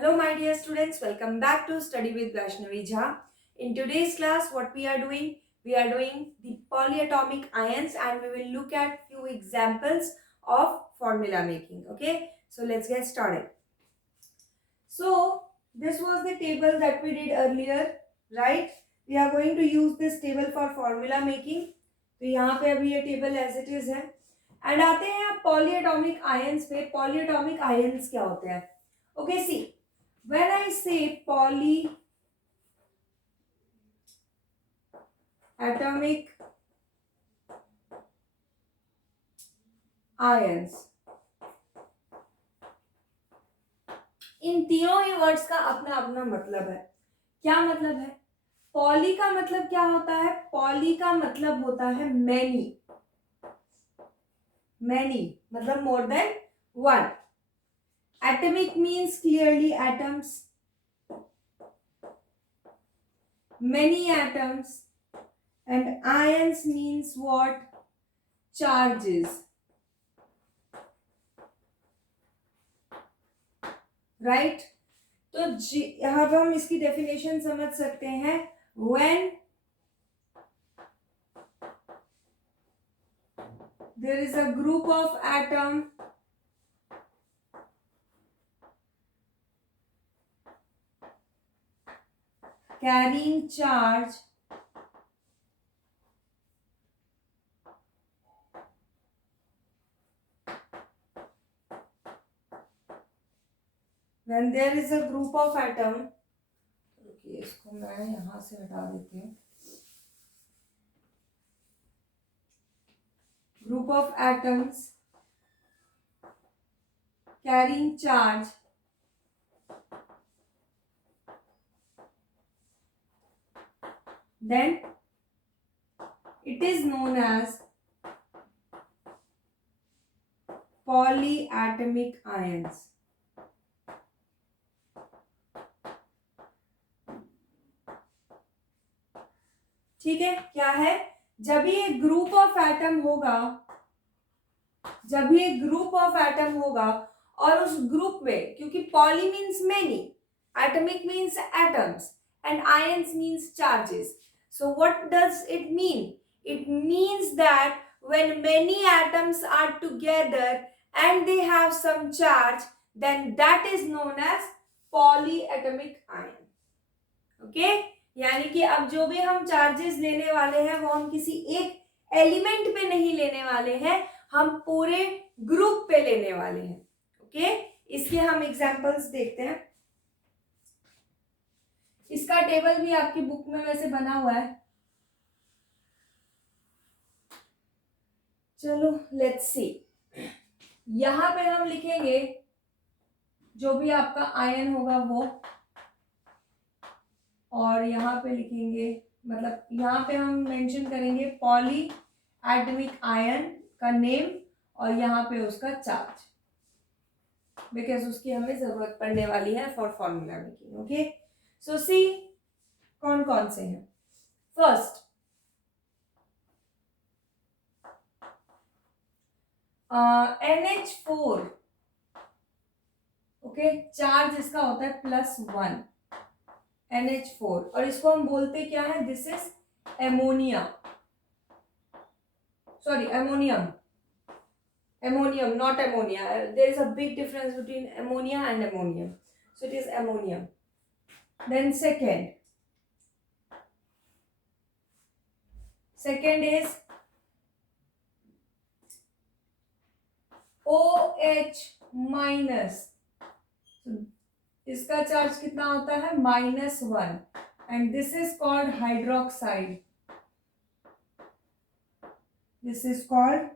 Hello my dear students, welcome back to Study with Vaishnavi Jha. In today's class, what we are doing? We are doing the polyatomic ions and we will look at few examples of formula making. Okay, so let's get started. So this was the table that we did earlier, right? We are going to use this table for formula making. तो यहाँ पे अभी ये table as it is है and आते हैं आप polyatomic ions पे. पॉलीएटॉमिक आयंस क्या होते हैं? Okay see, when I say polyatomic ions, इन तीनों ही वर्ड्स का अपना अपना मतलब है. क्या मतलब है? पॉली का मतलब क्या होता है? पॉली का मतलब होता है मैनी. मैनी मतलब more than one. Atomic means clearly atoms, many atoms, and ions means what? Charges, right? तो यहाँ पर हम इसकी डेफिनेशन समझ सकते हैं. when there is a group of atom carrying charge, when there is a group of atom, रुकिए इसको मैं यहाँ से हटा देती हूँ. Group of atoms carrying charge then it is known as polyatomic ions. ठीक है, क्या है? जब भी एक ग्रुप ऑफ एटम होगा, जब भी एक ग्रुप ऑफ एटम होगा और उस ग्रुप में, क्योंकि poly means many, atomic means atoms and ions means charges. So what does it mean? It means that when many atoms are together and they have some charge, then that is known as polyatomic ion. Okay? यानी कि अब जो भी हम charges लेने वाले हैं वो हम किसी एक एलिमेंट पे नहीं लेने वाले हैं, हम पूरे ग्रुप पे लेने वाले हैं. ओके, इसके हम एग्जांपल्स देखते हैं. इसका टेबल भी आपकी बुक में वैसे बना हुआ है. चलो लेट्स सी. यहां पे हम लिखेंगे जो भी आपका आयन होगा वो, और यहाँ पे लिखेंगे, मतलब यहाँ पे हम मेंशन करेंगे पॉली एटमिक आयन का नेम और यहाँ पे उसका चार्ज, बिकॉज उसकी हमें जरूरत पड़ने वाली है फॉर फॉर्मूला मेकिंग. ओके, सो सी कौन कौन से हैं. First NH4. ओके, चार्ज इसका होता है +1, NH4, और इसको हम बोलते क्या है? This is ammonia, sorry ammonium. Ammonium, not ammonia. There is a big difference between ammonia and ammonium. So it is ammonium. Then second is OH minus. So इसका चार्ज कितना होता है? -1, and this is called hydroxide. This is called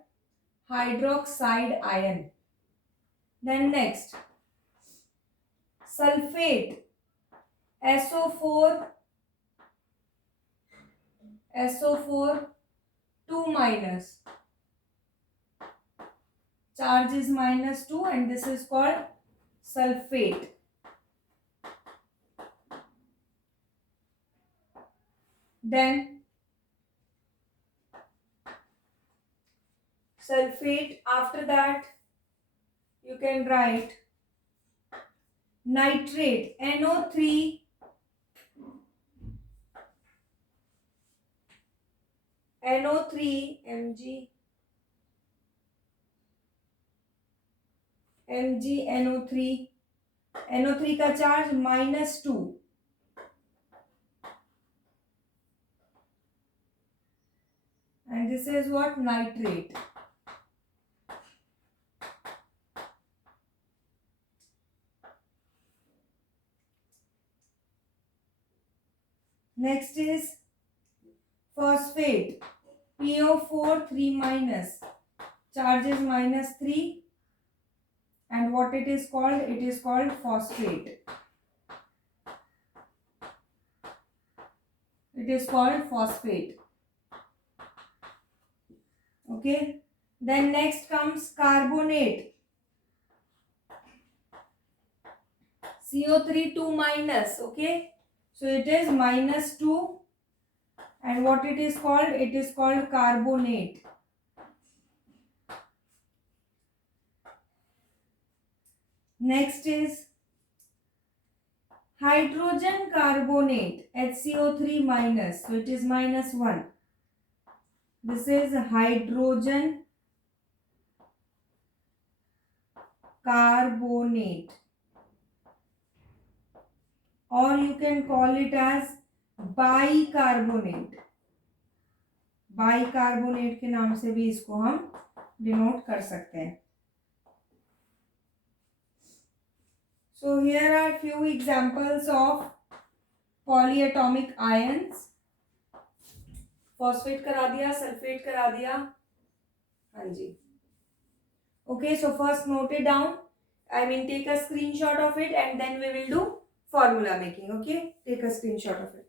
hydroxide ion. Then next, sulfate, SO4 2 minus, charge is -2 and this is called sulfate. Then sulfate, after that you can write nitrate, NO3, Mg, NO3, NO3 का charge -2, and this is what? Nitrate. Next is phosphate, PO4 3 minus, charge is -3, and what it is called? It is called phosphate. It is called phosphate. Okay. Then next comes carbonate, CO3 2 minus. Okay. So it is -2, and what it is called? It is called carbonate. Next is hydrogen carbonate, HCO3 minus. So it is -1. This is hydrogen carbonate, or you can call it as bicarbonate. Bicarbonate के नाम से भी इसको हम denote कर सकते हैं. So here are few examples of polyatomic ions. Phosphate करा दिया, सल्फेट करा दिया. हाँ जी. Okay, so first note it down. I mean, take a screenshot of it, and then we will do formula making. Okay, take a screenshot of it.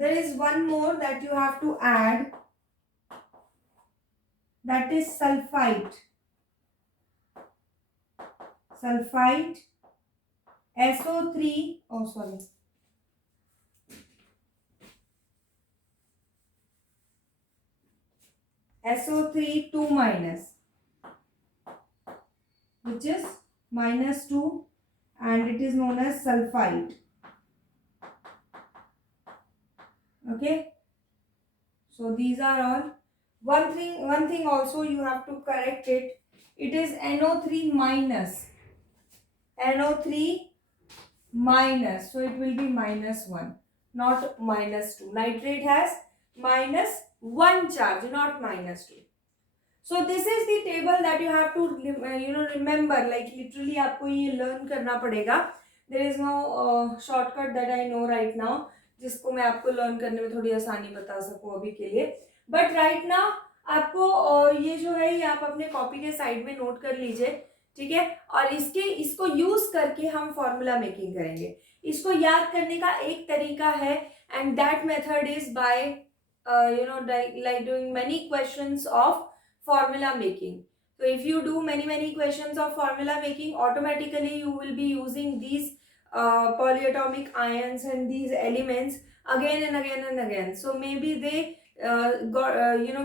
There is one more that you have to add. That is sulfite. Sulfite, SO3. Oh, sorry. SO3 2 minus, which is -2, and it is known as sulfite. Okay, so these are all. One thing also you have to correct it. It is NO3 minus. NO3 minus, so it will be -1, not -2. Nitrate has -1 charge, not -2. So this is the table that you have to remember. Like literally आपको ये learn करना पड़ेगा. There is no shortcut that I know right now जिसको मैं आपको learn करने में थोड़ी आसानी बता सकूं अभी के लिए. But right now आपको ये जो है ये आप अपने कॉपी के साइड में नोट कर लीजिए. ठीक है, और इसको यूज करके हम फॉर्मूला मेकिंग करेंगे. इसको याद करने का एक तरीका है, and that method is by like doing many questions of formula making. So if you do many questions of formula making, automatically you will be using these polyatomic ions and these elements again and again and again. So maybe they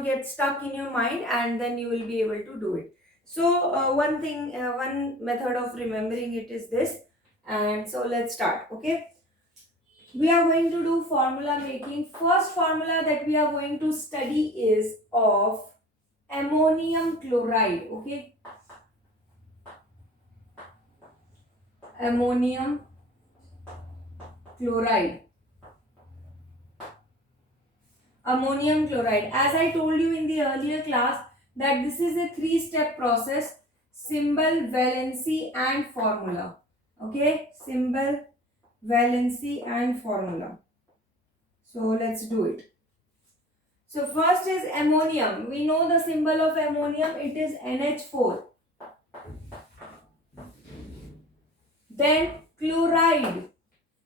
get stuck in your mind, and then you will be able to do it. So one method of remembering it is this. And so let's start. Okay, we are going to do formula making. First formula that we are going to study is of ammonium chloride. Okay, ammonium chloride. Ammonium chloride, as I told you in the earlier class, that this is a 3-step process: symbol, valency and formula. Okay, symbol, valency and formula. So let's do it. So first is ammonium. We know the symbol of ammonium, it is NH4. Then chloride.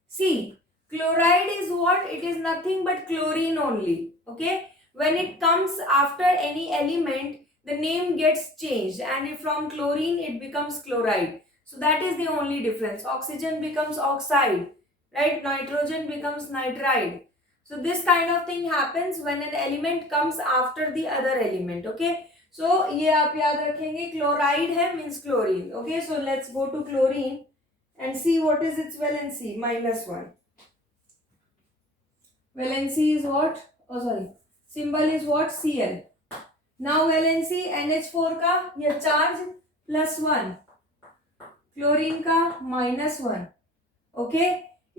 See, chloride is what? It is nothing but chlorine only. Okay, when it comes after any element, the name gets changed, and from chlorine it becomes chloride. So that is the only difference. Oxygen becomes oxide, right? Nitrogen becomes nitride. So this kind of thing happens when an element comes after the other element. Okay, so ये आप याद रखेंगे, chloride है means chlorine. Okay, so let's go to chlorine and see what is its valency. -1. Valency is what? Oh sorry, symbol is what? Cl. Now valency NH4 का ये charge +1, chlorine का -1. Okay,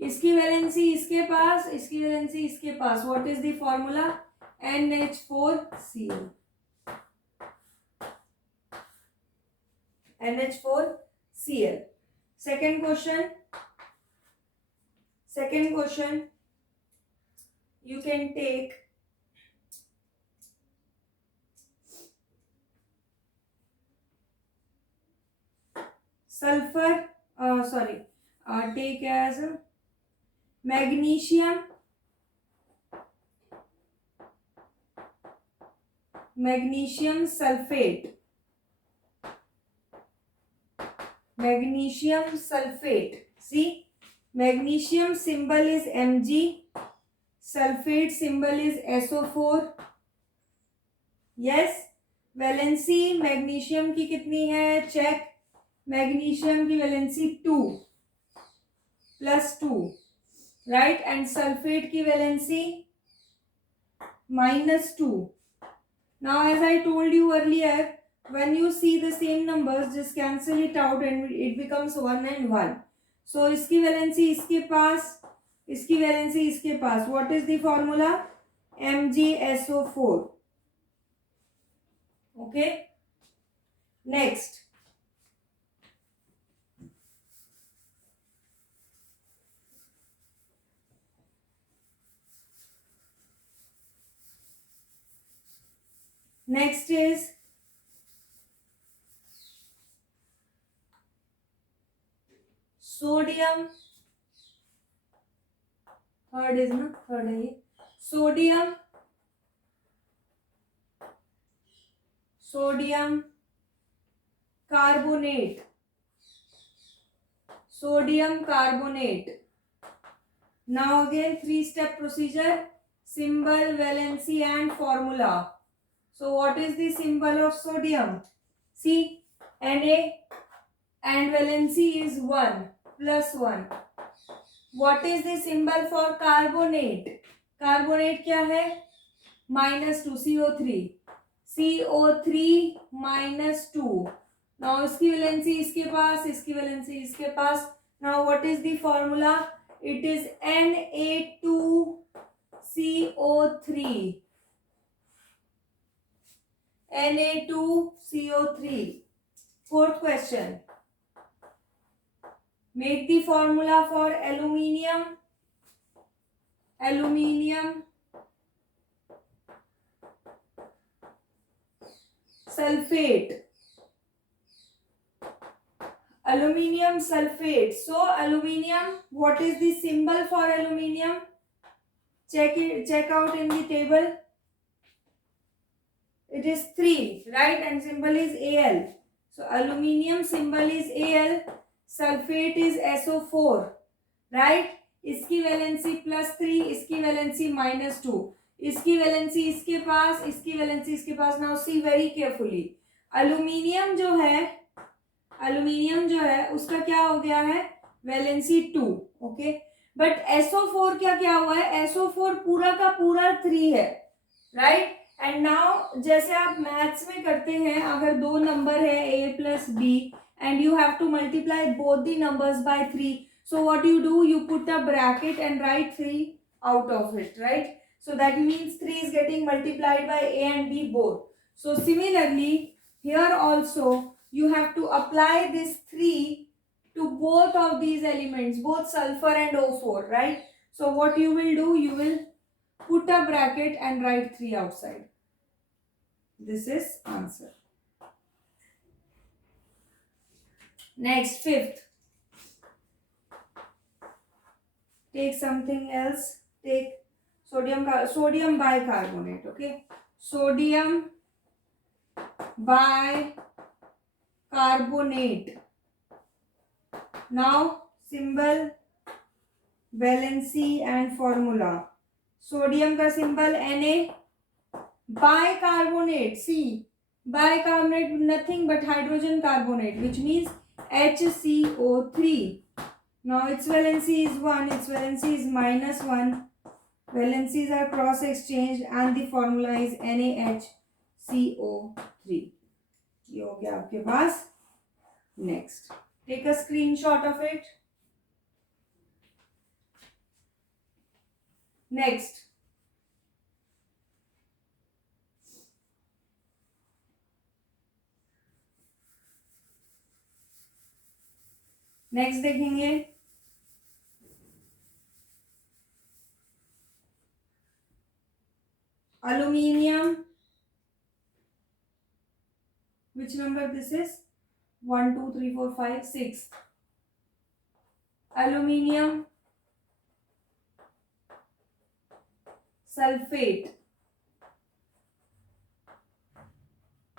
इसकी valency इसके पास, इसकी valency इसके पास. What is the formula? NH4Cl. NH4Cl. Second question, you can take sulfur, take as magnesium sulfate. See, magnesium symbol is Mg, sulfate symbol is SO4. yes, valency magnesium की कितनी है? Check. Magnesium की valency 2 +2, right, and sulphate की valency -2. Now as I told you earlier, when you see the same numbers, just cancel it out and it becomes 1 and 1. So इसकी valency इसके पास, इसकी valency इसके पास. What is the formula? MgSO4. Okay, next. Next is sodium. Third है ये. Sodium carbonate. Now again 3-step procedure: symbol, valency and formula. So what is the symbol of sodium? See, Na, and valency is 1 +1. What is the symbol for carbonate? Carbonate क्या है? -2, CO3 -2. Now इसकी valency इसके पास, इसकी valency इसके पास. Now what is the formula? It is Na2CO3. Na2CO3. Fourth question. Make the formula for aluminium. Sulfate. So aluminium, what is the symbol for aluminium? Check out in the table. It is 3, right, and symbol is Al. So aluminium symbol is Al, sulfate is SO4, right. इसकी valency +3, इसकी valency -2, इसकी valency इसके पास, इसकी valency इसके पास. Now see very carefully. Aluminium जो है उसका क्या हो गया है? वैलेंसी 2. ओके, बट SO4 क्या हुआ है? SO4 पूरा का पूरा 3 है, राइट. एंड नाउ जैसे आप मैथ्स में करते हैं, अगर 2 नंबर है A + B and you have to multiply both the numbers by 3. So what you do? You put a bracket and write 3 out of it, right? So that means 3 is getting multiplied by A and B both. So similarly, here also you have to apply this 3 to both of these elements, both sulfur and O4, right? So what you will do? You will put a bracket and write 3 outside. This is answer. Next, fifth. Take something else. Take sodium bicarbonate. Okay, sodium bicarbonate. Now symbol, valency and formula. Sodium का symbol Na. Bicarbonate, see Bicarbonate nothing but hydrogen carbonate, which means HCO3. Now its valency is 1, its valency is -1. Valencies are cross exchanged and the formula is NaHCO3. ये हो गया आपके पास. Next, take a screenshot of it. Next, देखेंगे aluminium. Which number this is? 1 2 3 4 5 6. Aluminium sulfate.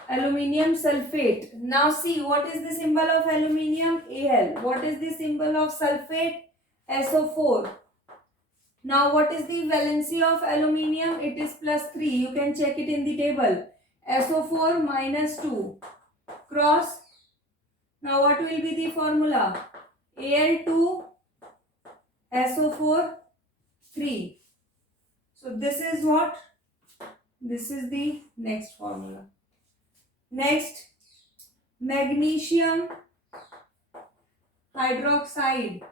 Aluminium sulfate. Now see, what is the symbol of aluminium? Al. What is the symbol of sulfate? SO4. Now what is the valency of aluminium? It is +3. You can check it in the table. SO4 -2. Cross. Now what will be the formula? Al2 SO4 3. So this is what? This is the next formula. Next, magnesium hydroxide.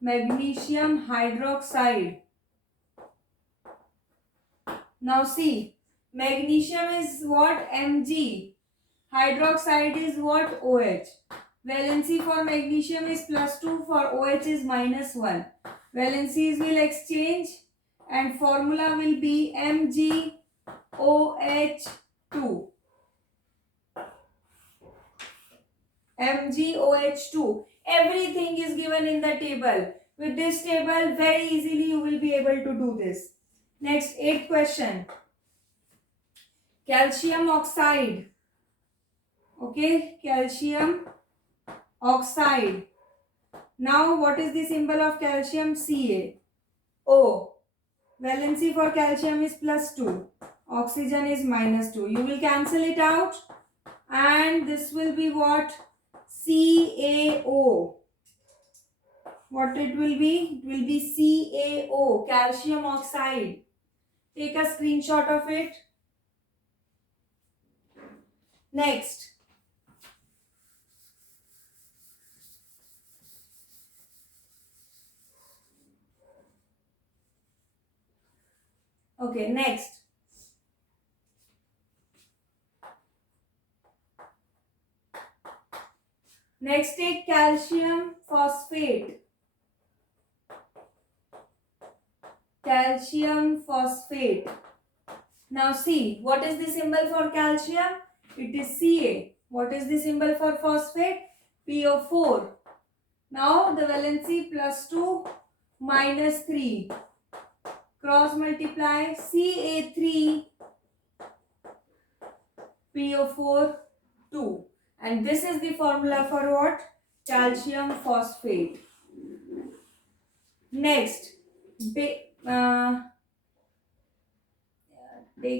Magnesium hydroxide. Now see, magnesium is what? Mg. Hydroxide is what? OH. Valency for magnesium is +2, for OH is -1. Valencies will exchange and formula will be MgOH2. MgOH2. Everything is given in the table. With this table, very easily you will be able to do this. Next, 8th question. Calcium oxide. Okay, calcium oxide. Now, what is the symbol of calcium? Ca. O. Valency for calcium is +2. Oxygen is -2. You will cancel it out. And this will be what? CaO. What it will be? It will be CaO, calcium oxide. Take a screenshot of it. Next. Okay, next. Next, take calcium phosphate. Calcium phosphate. Now see, what is the symbol for calcium? It is Ca. What is the symbol for phosphate? PO4. Now the valency +2 -3. Cross multiply. Ca3 PO4 2. And this is the formula for what? Calcium phosphate. Next, take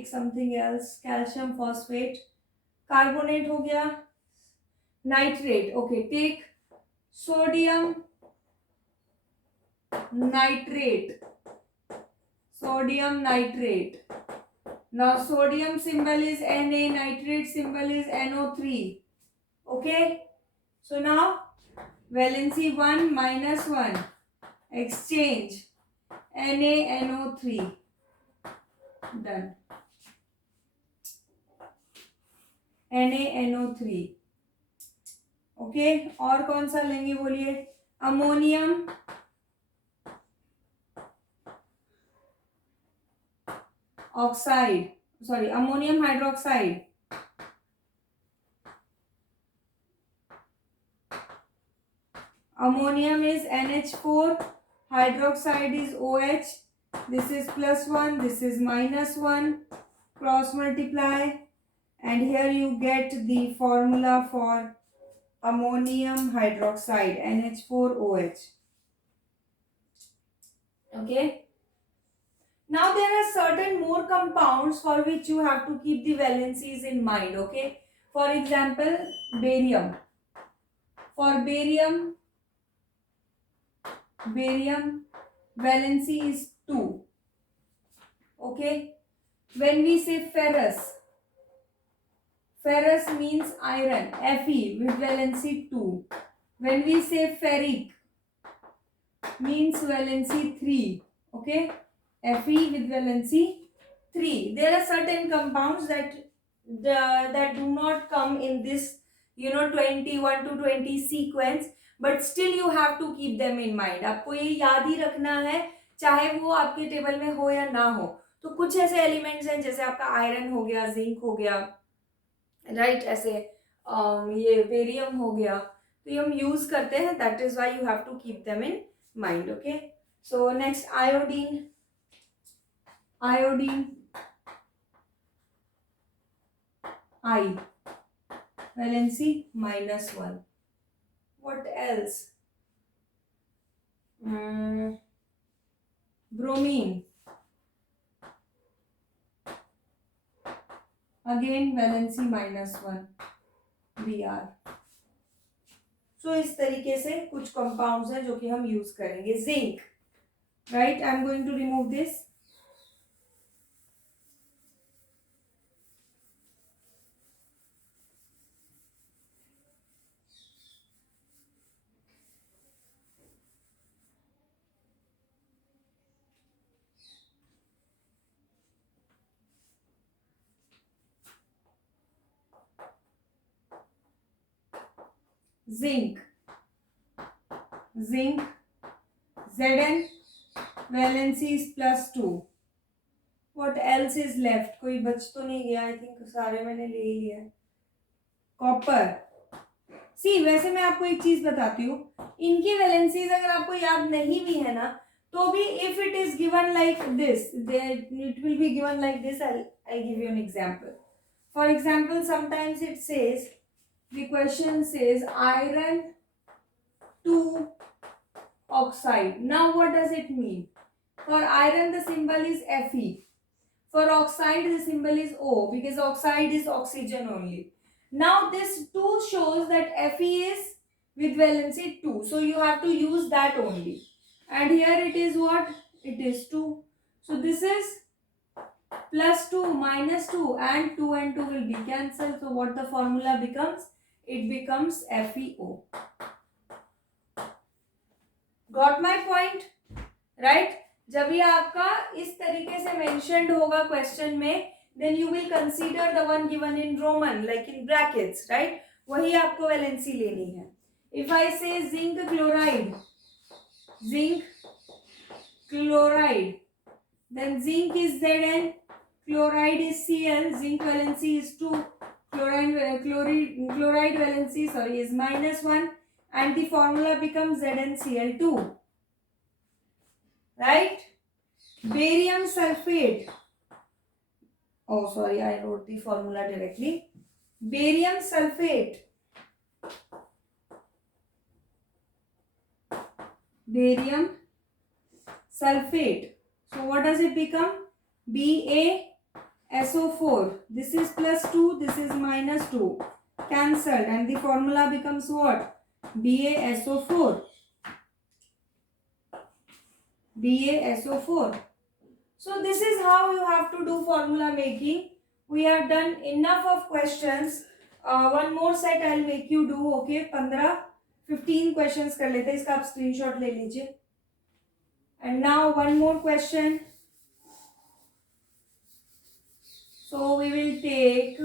something else. Calcium phosphate. Carbonate हो गया. Nitrate. Okay, take sodium nitrate. Sodium nitrate. Now sodium symbol is Na, nitrate symbol is NO3. Okay. So now valency 1 -1. Exchange. NaNO3. Done. NaNO3. Okay, और कौन सा लेंगे बोलिए? Ammonium oxide, sorry ammonium hydroxide. Ammonium is NH4, hydroxide is OH. This is +1, this is -1. Cross multiply, and here you get the formula for ammonium hydroxide, NH4OH. Okay. Now there are certain more compounds for which you have to keep the valencies in mind. Okay, for example, barium. For barium valency is 2. Okay, when we say ferrous means iron, Fe with valency 2. When we say ferric means valency 3. Okay, Fe with valency 3. There are certain compounds that do not come in this 21 to 20 sequence, but still you have to keep them in mind. आपको ये याद ही रखना है, चाहे वो आपके table में हो या ना हो. तो कुछ ऐसे एलिमेंट्स हैं जैसे आपका आयरन हो गया, जिंक हो गया, राइट, ऐसे ये बेरियम हो गया, तो ये हम यूज करते हैं. That is why you have to keep them in mind. Okay, so next iodine. I valency -1. What else? Bromine. Again valency -1. Br. So इस तरीके से कुछ कंपाउंड्स हैं जो कि हम यूज करेंगे. Zinc, right, I am going to remove this. Zinc, Zn valency is +2. What else is left? कोई बच तो नहीं गया? आई थिंक सारे मैंने ले ही लिया. कॉपर. सी, वैसे मैं आपको एक चीज बताती हूँ, इनकी वैलेंसीज अगर आपको याद नहीं भी है ना, तो भी if it is given like this, it will be given like this. I give you an example. For example, sometimes it says, the question says iron 2 oxide. Now what does it mean? For iron the symbol is Fe. For oxide the symbol is O, because oxide is oxygen only. Now this 2 shows that Fe is with valency 2, so you have to use that only. And here it is what? It is 2. So this is +2 -2, and 2 and 2 will be cancelled. So what the formula becomes? It becomes FeO. Got my point? Right? जब ये आपका इस तरीके से mentioned होगा question में, then you will consider the one given in Roman, like in brackets, right? वही आपको वैलेंसी लेनी है. If I say zinc chloride, then zinc is Zn, chloride is Cl, zinc valency is 2. Chloride valency is -1, and the formula becomes ZnCl2. Right? Barium sulfate. Oh, sorry, I wrote the formula directly. Barium sulfate. So what does it become? BaSO4. This is +2, this is -2. Cancelled, and the formula becomes what? BaSO4. So this is how you have to do formula making. We have done enough of questions. One more set I'll make you do. Okay, 15 questions कर लेते हैं. इसका आप screenshot ले लीजिए. And now one more question. So we will take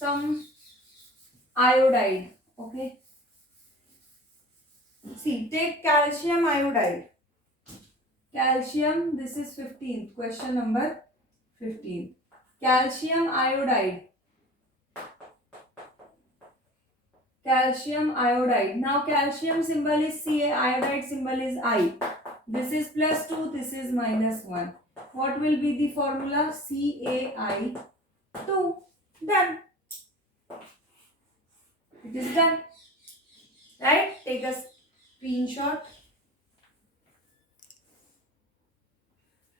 some iodide. Okay. See, take calcium iodide. Calcium, this is 15th, question number 15. Calcium iodide. Now calcium symbol is Ca, iodide symbol is I. This is +2, this is -1. What will be the formula? CaI2. Done. It is done. Right? Take a screenshot.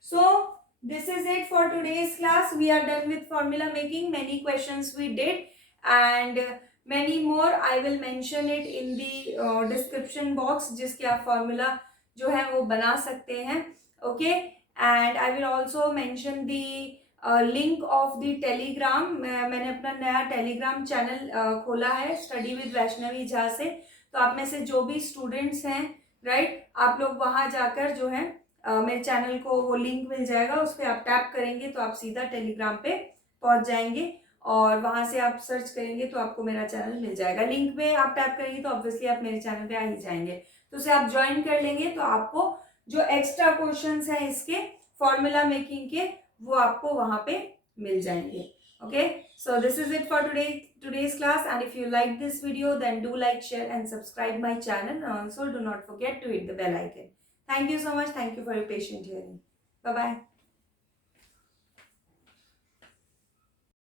So this is it for today's class. We are done with formula making. Many questions we did and many more I will mention it in the description box, जिसके आप formula जो है वो बना सकते हैं. Okay, and I will also mention the link of the telegram. मैंने अपना नया telegram channel खोला है स्टडी विद वैष्णवी झा से. तो आप में से जो भी स्टूडेंट्स हैं राइट, आप लोग वहां जाकर जो है मेरे चैनल को वो लिंक मिल जाएगा, उस पर आप टैप करेंगे तो आप सीधा टेलीग्राम पे पहुंच जाएंगे और वहां से आप सर्च करेंगे तो आपको मेरा चैनल मिल जाएगा. लिंक पे आप टैप करेंगे तो ऑब्वियसली आप मेरे चैनल पे आ ही जाएंगे. तो उसे आप ज्वाइन कर लेंगे तो आपको जो एक्स्ट्रा क्वेश्चंस हैं इसके फॉर्मूला मेकिंग के वो आपको वहां पे मिल जाएंगे. Okay, so this is it for today's class, and if you like this video then do like, share and subscribe my channel, and also do not forget to hit the bell icon. Thank you so much. Thank you for your patient hearing. Bye bye.